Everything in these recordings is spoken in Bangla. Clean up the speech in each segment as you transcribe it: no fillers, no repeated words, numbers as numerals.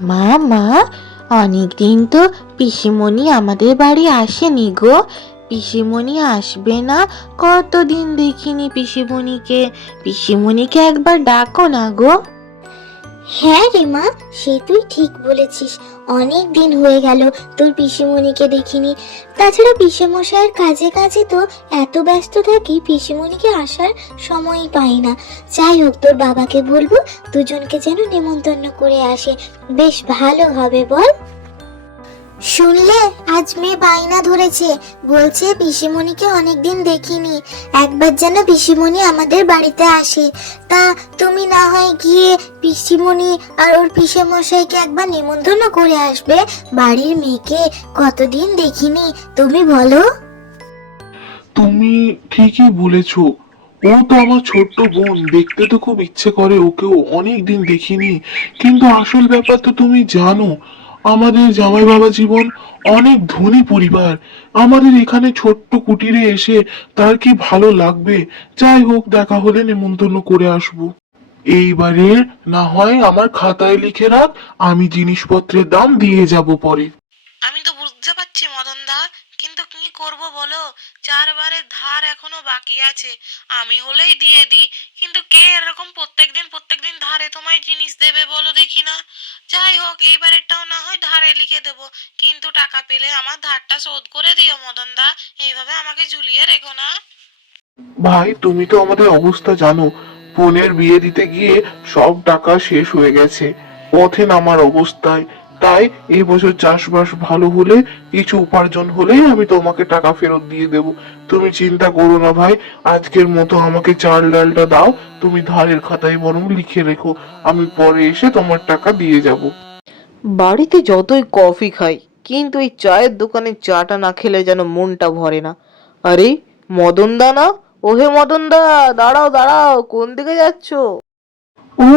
মা মা, অনেকদিন তো পিসিমণি আমাদের বাড়ি আসেনি গো। পিসিমণি আসবে না? কতদিন দেখিনি পিসিমণিকে। পিসিমণিকে একবার ডাকো না গো। হ্যাঁ রে মা, সে তুই ঠিক বলেছিস। অনেক দিন হয়ে গেল তোর পিসিমণিকে দেখিনি। তাছাড়া পিসেমশাইয়ের কাজে কাজে তো এত ব্যস্ত থাকি, পিসিমণিকে আসার সময়ই পাই না। যাই হোক, তোর বাবাকে বলবো দুজনকে যেন নেমন্তন্ন করে আসে, বেশ ভালো হবে বল। শুনলে, আজ মেয়ে বায়না ধরেছে, বলছে পিসিমণিকে অনেকদিন দেখিনি, একবার যেন পিসিমণি আমাদের বাড়িতে আসে। তা তুমি না হয় গিয়ে পিসিমণি আর ওর পিসেমশাইকে একবার নেমন্তন্ন করে আসবে। বাড়ির মেয়েকে কতদিন দেখিনি, তুমি বলো। তুমি ঠিকই বলেছো। ও তো আমার ছোট্ট বোন, দেখতে তো খুব ইচ্ছে করে ওকেও, অনেক দিন দেখিনি। কিন্তু আসল ব্যাপার তো তুমি জানো, আমাদের জামাই বাবা জীবন অনেক ধনী পরিবার। আমাদের এখানে ছোট্ট কুটিরে এসে তার কি ভালো লাগবে? যাই হোক, দেখা হলে নেমন্তন্ন করে আসবো। এইবারে না হয় আমার খাতায় লিখে রাখ, আমি জিনিসপত্রের দাম দিয়ে যাব পরে। আমি তো বুঝতে পারছি মদন দা, কিন্তু কি করব বলো? 4 বারের ধার এখনো বাকি আছে। আমি হলেই দিয়ে দিই, কিন্তু কে এরকম প্রত্যেকদিন ধারে তোমায় জিনিস দেবে বলো দেখি না? যাই হোক, এইবারেরটাও না হয় ধারে লিখে দেব, কিন্তু টাকা পেলে আমার ধারটা শোধ করে দিও মদন দা। এইভাবে আমাকে ঝুলিয়ে রেখো না। ভাই, তুমি তো আমাদের অবস্থা জানো। বোনের বিয়ে দিতে গিয়ে সব টাকা শেষ হয়ে গেছে, পথে নামার অবস্থায়। তাই এই বছর চাষবাস ভালো হলে, কিছু উপার্জন হলেই আমি তোমাকে টাকা ফেরত দিয়ে দেব। তুমি চিন্তা করো না ভাই, আজকের মতো আমাকে চাল ডালটা দাও। তুমি ধারের খাতায় বরং লিখে রেখো, আমি পরে এসে তোমার টাকা দিয়ে যাব। বাড়িতে যতই কফি খাই, কিন্তু এই চায়ের দোকানের চাটা না খেলে যেন মনটা ভরে না। আরে, মদন দা না? ওহে মদন দা, দাঁড়াও দাঁড়াও, কোন দিকে যাচ্ছো? ও,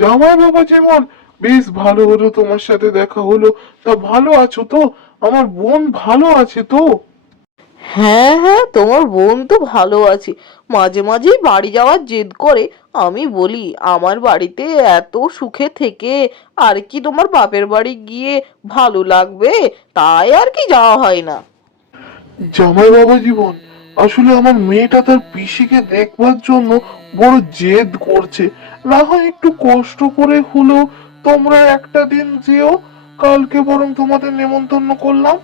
জামাই বাবা জীবন, বেশ ভালো হলো তোমার সাথে দেখা হলো। তা ভালো আছো তো? আমার বোন ভালো আছে তো? হ্যাঁ হ্যাঁ, তোমার বোন তো ভালো আছে। মাঝে মাঝেই বাড়ি যাওয়ার জেদ করে। আমি বলি, আমার বাড়িতে এত সুখে থেকে আর কি তোমার বাপের বাড়ি গিয়ে ভালো লাগবে? তাই আর কি যাওয়া হয় না। জামাই বাবা জীবন, আসলে আমার মেয়েটা তার পিসিকে দেখবার জন্য বড় জেদ করছে। না হয় একটু কষ্ট করে হলেও তোমরা একটা দিন যেও। কালকে বরং তোমাদের নেমন্তন্ন করলাম।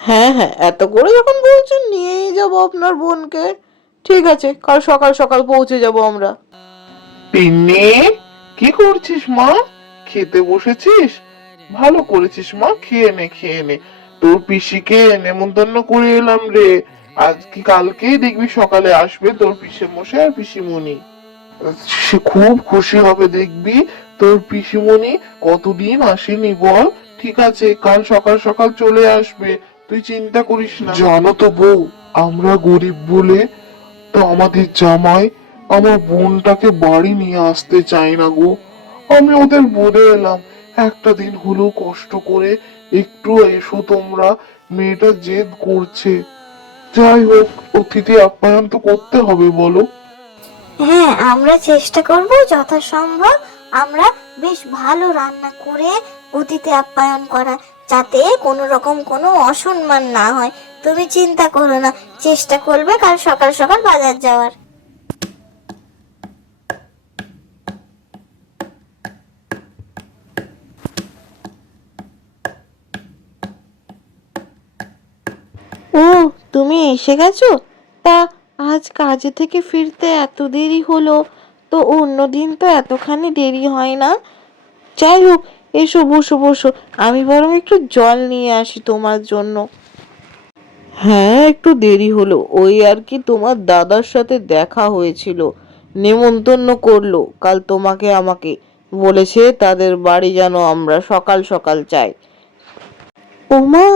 হ্যাঁ হ্যাঁ, এত করে যখন বলছেন, নিয়েই যাবো আপনার বোনকে। ঠিক আছে, কাল সকাল সকাল পৌঁছে যাব আমরা। পিন্নি, কি করছিস মা? খেতে বসেছিস? ভালো করেছিস মা, খেয়ে নে খেয়ে নে। তোর পিসিকে নেমন্তন্ন করে এলাম রে। আজ কি কালকেই দেখবি সকালে আসবে তোর পিসে মশাই আর পিসিমণি। সে খুব খুশি হবে দেখবি। তোর পিসিমণি কতদিন আসেনি বল। ঠিক আছে, কাল সকাল সকাল চলে আসবে, তুই চিন্তা করিস না। জানো তো বউ, আমরা গরিব বলে তো আমাদের জামাই আমার বোনটাকে বাড়ি নিয়ে আসতে চায় না গো। আমি ওদের বলে এলাম, একটা দিন হলেও কষ্ট করে একটু এসো তোমরা, মেয়েটা জেদ করছে। যাই হোক, অতিথি আপ্যায়ন তো করতে হবে বলো। হ্যাঁ, আমরা চেষ্টা করব যথাসম্ভব আমরা বেশ ভালো রান্না করে অতিথি আপ্যায়ন করা, যাতে কোনো রকম কোনো অসম্মান না হয়। তুমি চিন্তা করো না, চেষ্টা করবে কাল সকাল সকাল বাজার যাওয়ার। ও, তুমি এসে গেছো? তা আজ কাজে থেকে ফিরতে এত দেরি হলো? তো অন্যদিন তো এতখানি দেরি হয় না। যাই হোক, এসো বসো বসো, আমি বরং একটু জল নিয়ে আসি তোমার জন্য। হ্যাঁ, একটু দেরি হলো, ওই আর কি, তোমার দাদার সাথে দেখা হয়েছিল। নেমন্তন্ন করলো কাল তোমাকে আমাকে। বলেছে তাদের বাড়ি যেন আমরা সকাল সকাল যাই। ওমা,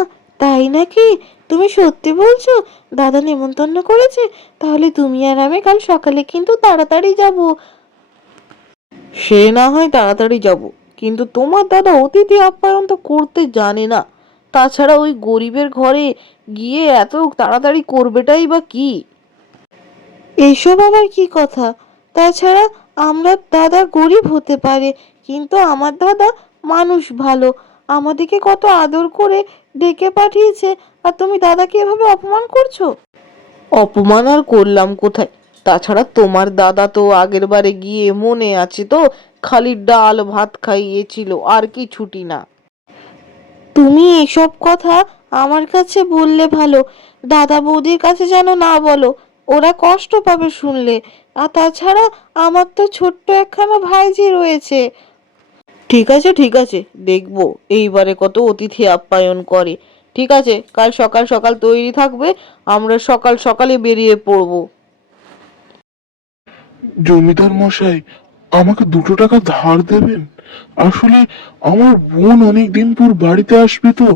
তাই নাকি? তুমি সত্যি বলছো? দাদা নেমন্তন্ন করেছে? তাহলে তুমি আর আমি কাল সকালে কিন্তু তাড়াতাড়ি যাব। সে না হয় তাড়াতাড়ি যাব, কিন্তু তোমার দাদা অতিথি আপ্যায়ন তো করতে জানে না। তাছাড়া ওই গরিবের ঘরে গিয়ে এত তাড়াতাড়ি করবেটাই বা কি? এসব আবার কি কথা? তাছাড়া আমরা দাদা গরিব হতে পারে, কিন্তু আমার দাদা মানুষ ভালো, আমাদেরকে কত আদর করে ডেকে পাঠিয়েছে, আর তুমি দাদাকে এভাবে অপমান করছো? অপমান আর করলাম কোথায়? তাছাড়া তোমার দাদা তো আগের বারে গিয়ে মনে আছে তো, খালি ডাল ভাত খাইয়েছিল, আর কি ছুটি না। তুমি এসব কথা আমার কাছে বললে ভালো, দাদা বৌদির কাছে যেন না বলো, ওরা কষ্ট পাবে শুনলে। আর তাছাড়া আমার তো ছোট্ট একখানা ভাইঝি রয়েছে। ঠিক আছে ঠিক আছে, দেখবো এইবারে কত অতিথি আপ্যায়ন করে। ঠিক আছে, কাল সকাল সকাল তৈরি থাকবে, আমরা সকাল সকালে বেরিয়ে পড়বো। জমিদার মশাই, আমাকে 2 টাকা ধার দেবেন? আসলে আমার বোন অনেক দিন পর বাড়িতে আসবে তো,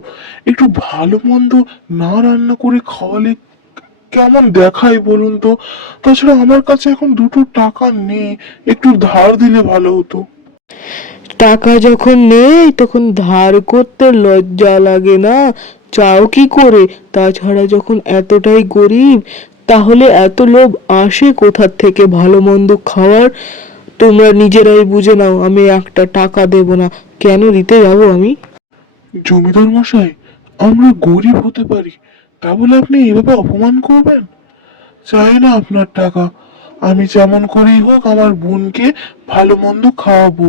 একটু ভালো মন্দ না রান্না করে খাওয়ালে কেমন দেখায় বলুন তো? তাছাড়া আমার কাছে এখন 2 টাকা নেই, একটু ধার দিলে ভালো হতো। টাকা যখন নেই তখন ধার করতে লজ্জা লাগে না? চাও কি করে? তাছাড়া যখন এতটাই গরিব, তাহলে এত লোভ আসে কোথার থেকে ভালো মন্দ খাওয়ার? তোমরা নিজেরাই বুঝে নাও, আমি একটা টাকা দেব না। কেন দিতে যাবো আমি? জমিদার মশাই, আমরা গরিব হতে পারি, তা বলে আপনি এভাবে অপমান করবেন? চাই না আপনার টাকা, আমি যেমন করেই হোক আমার বোনকে ভালো মন্দ খাওয়াবো।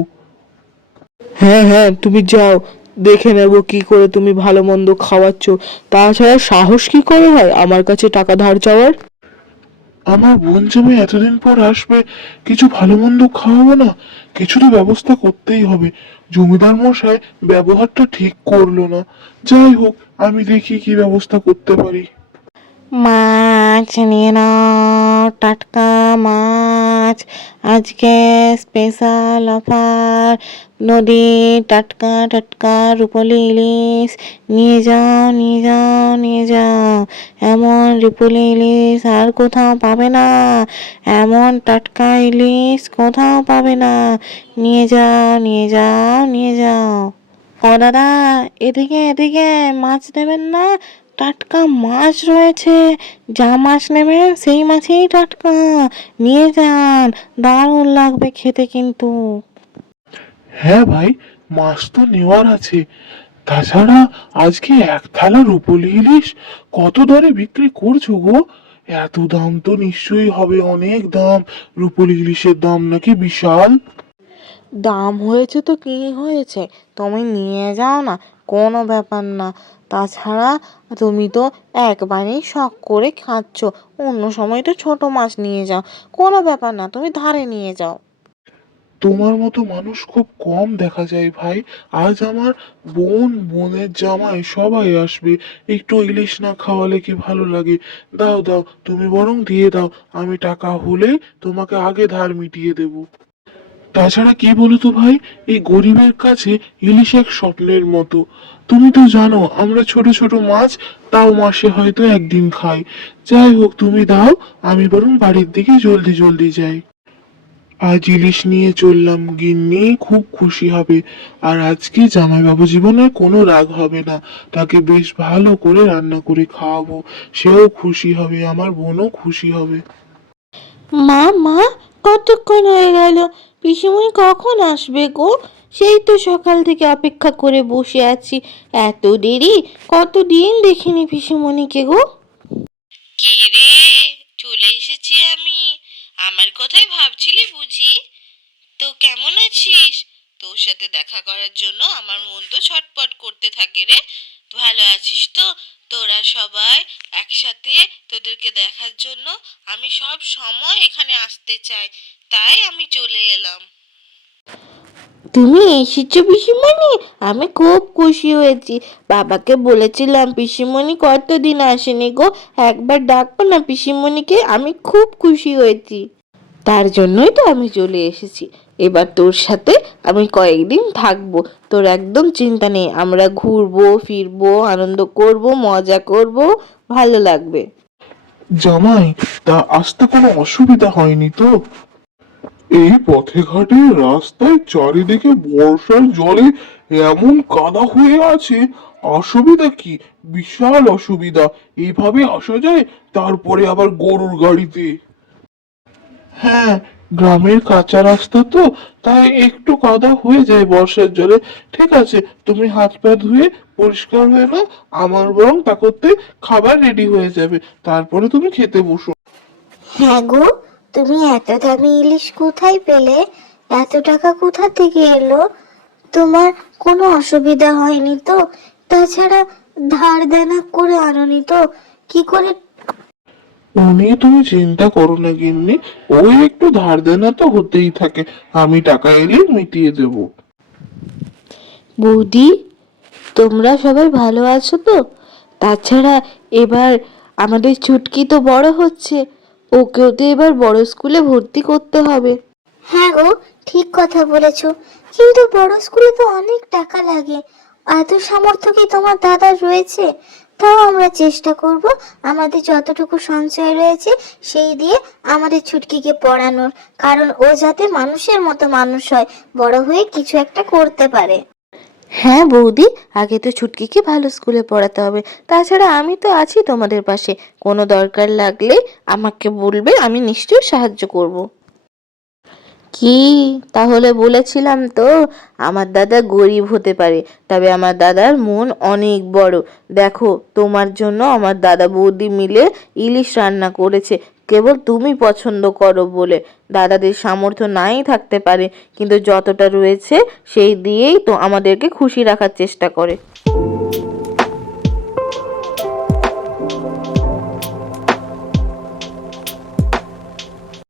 হ্যাঁ হ্যাঁ, তুমি যাও, দেখে নেব কি করে তুমি ভালো মন্দ খাওয়াচ্ছ। তাছাড়া সাহস কি করে হয় আমার কাছে টাকা ধার চাওয়ার? আমার বোন জামাই এতদিন পর আসবে, কিছু ভালো মন্দ খাওয়াবো না? কিছু তো ব্যবস্থা করতেই হবে। জমিদার মশাই ব্যবহারটা ঠিক করলো না। যাই হোক, আমি দেখি কি ব্যবস্থা করতে পারি। মাছ নিয়ে নাও, টাটকা মাছ, আজকে স্পেশাল অফার, নদীর টাটকা টাটকা রুপোলি ইলিশ, নিয়ে যাও নিয়ে যাও নিয়ে যাও। এমন রুপোলি ইলিশ আর কোথাও পাবে না, এমন টাটকা ইলিশ কোথাও পাবে না। নিয়ে যাও নিয়ে যাও নিয়ে যাও। ও দাদা, এদিকে এদিকে, মাছ নেবেন না? টাটকা মাছ রয়েছে, যা মাছ নেবেন সেই মাছই টাটকা, নিয়ে যান, দারুণ লাগবে খেতে কিন্তু। হ্যাঁ ভাই, মাছ তো নেওয়ার আছে। তাছাড়া আজকে 1 থালা রুপোলি ইলিশ কত দরে বিক্রি করছো গো? এত দাম তো নিশ্চয়ই হবে, অনেক দাম। রুপোলি ইলিশের দাম নাকি বিশাল। দাম হয়েছে তো কি হয়েছে, তুমি নিয়ে যাও না, কোনো ব্যাপার না। তাছাড়া তুমি তো একবারেই শখ করে খাচ্ছ, অন্য সময় তো ছোট মাছ নিয়ে যাও, কোনো ব্যাপার না, তুমি ধারে নিয়ে যাও। তোমার মতো মানুষ খুব কম দেখা যায় ভাই। আজ আমার বোন, বোনের জামাই সবাই আসবে, একটু ইলিশ না খাওয়ালে কি ভালো লাগে? দাও দাও, তুমি বরং দিয়ে দাও, আমি টাকা হলে তোমাকে আগে ধার মিটিয়ে দেব। তাছাড়া কি বলো তো ভাই, এই গরিবের কাছে ইলিশ এক স্বপ্নের মতো। তুমি তো জানো আমরা ছোট ছোট মাছ তাও মাসে হয়তো একদিন খাই। যাই হোক, তুমি দাও, আমি বরং বাড়ির দিকে জলদি জলদি যাই। আজ ইলিশ নিয়ে চললাম, গিন্নি খুব খুশি হবে। আর আজকে জামাইবাবু জীবনে কোনো রাগ হবে না, তাকে বেশ ভালো করে রান্না করে খাওয়াবো। সেও খুশি হবে, আমার বোনও খুশি হবে। মা মা, কতক্ষণ হয়ে গেল, পিসিমণি কখন আসবে গো? সেই তো সকাল থেকে অপেক্ষা করে বসে আছি, এত দেরি, কতদিন দেখিনি পিসিমণিকে গো। কি রে, চলে এসেছি আমি, আমার কথাই ভাবছিলি বুঝি? তো কেমন আছিস? তোর সাথে দেখা করার জন্য আমার মন তো ছটপট করতে থাকে রে। ভালো আছিস তো? তোরা সবাই একসাথে, তোদেরকে দেখার জন্য আমি সব সময় এখানে আসতে চাই, তাই আমি চলে এলাম। তুমি এসেছো পিসিমণি, আমি খুব খুশি হয়েছি। বাবাকে বলেছিলাম পিসিমণি কতদিন আসেনি গো, একবার ডাকবো না পিসিমণিকে, আমি খুব খুশি হয়েছি। তার জন্যই তো আমি চলে এসেছি। এবার তোর সাথে আমি কয়েকদিন থাকবো, তোর একদম চিন্তা নেই, আমরা ঘুরবো ফিরবো, আনন্দ করব, মজা করব, ভালো লাগবে। জামাই, তা আসতে কোনো অসুবিধা হয়নি তো? এই পথে ঘাটে রাস্তায় চারিদিকে বর্ষার জলে এমন কাদা হয়ে আছে, অসুবিধা কি? বিশাল অসুবিধা। এইভাবে আসা যায়, তারপরে আবার গরুর গাড়িতে। হ্যাঁ, গ্রামের কাঁচা রাস্তা তো, তাই একটু কাদা হয়ে যায় বর্ষার জলে। ঠিক আছে, তুমি হাত পা ধুয়ে পরিষ্কার হয়ে নাও, আমার বরং তা করতে খাবার রেডি হয়ে যাবে, তারপরে তুমি খেতে বসো। হ্যাঁ গো, তুমি এত দামি ইলিশ কোথায় পেলে? এত টাকা কোথা থেকে এলো? তোমার কোনো অসুবিধা হয়নি তো? তাছাড়া ধার দেনা করে আনোনি তো? কি করে? ও নিয়ে তুমি চিন্তা করো না গিন্নি, ওই একটু ধার দেনা তো হতেই থাকে, আমি টাকা এলে মিটিয়ে দেবো। বৌদি, তোমরা সবাই ভালো আছো তো? তাছাড়া এবার আমাদের ছুটকি তো বড় হচ্ছে, ওকেও তো এবার বড় স্কুলে ভর্তি করতে হবে। হ্যাঁ গো, ঠিক কথা বলেছো, কিন্তু বড় স্কুলে তো অনেক টাকা লাগে। এত সামর্থ্য কি তোমার দাদার রয়েছে? তাও আমরা চেষ্টা করব আমাদের যতটুকু সঞ্চয় রয়েছে সেই দিয়ে আমাদের ছুটকিকে পড়ানোর, কারণ ও যাতে মানুষের মতো মানুষ হয়, বড় হয়ে কিছু একটা করতে পারে। হ্যাঁ বৌদি, আগে তো ছুটকিকে ভালো স্কুলে পড়াতে হবে। তাছাড়া আমি তো আছি তোমাদের পাশে, কোনো দরকার লাগলে আমাকে বলবে, আমি নিশ্চয়ই সাহায্য করব। কি, তাহলে বলেছিলাম তো আমার দাদা গরিব হতে পারে, তবে আমার দাদার মন অনেক বড়। দেখো, তোমার জন্য আমার দাদা বৌদি মিলে ইলিশ রান্না করেছে, কেবল তুমি পছন্দ করো বলে। দাদাদের সামর্থ্য নাই থাকতে পারে, কিন্তু যতটা রয়েছে সেই দিয়েই তো আমাদেরকে খুশি রাখার চেষ্টা করে।